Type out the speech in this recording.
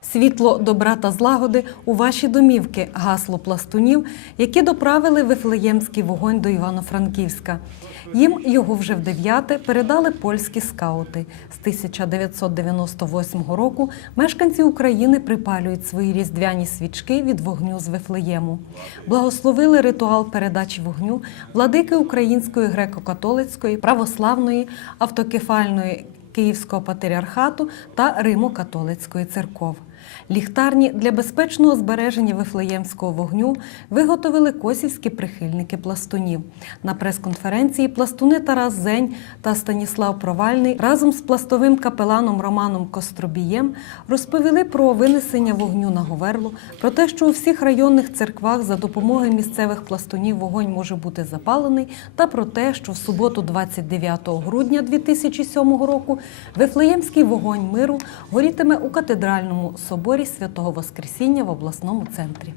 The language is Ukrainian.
Світло добра та злагоди у ваші домівки гасло пластунів, які доправили вифлеємський вогонь до Івано-Франківська. Їм його вже в дев'яте передали польські скаути. З 1998 року мешканці України припалюють свої різдвяні свічки від вогню з Вифлеєму. Благословили ритуал передачі вогню владики Української греко-католицької, православної, автокефальної Київського патріархату та Римо-католицької церков. Ліхтарні для безпечного збереження вифлеємського вогню виготовили косівські прихильники пластунів. На прес-конференції пластуни Тарас Зень та Станіслав Провальний разом з пластовим капеланом Романом Костробієм розповіли про винесення вогню на Говерлу, про те, що у всіх районних церквах за допомогою місцевих пластунів вогонь може бути запалений, та про те, що в суботу, 29 грудня 2007 року, Вифлеємський вогонь миру горітиме у катедральному соборі Святого Воскресіння в обласному центрі.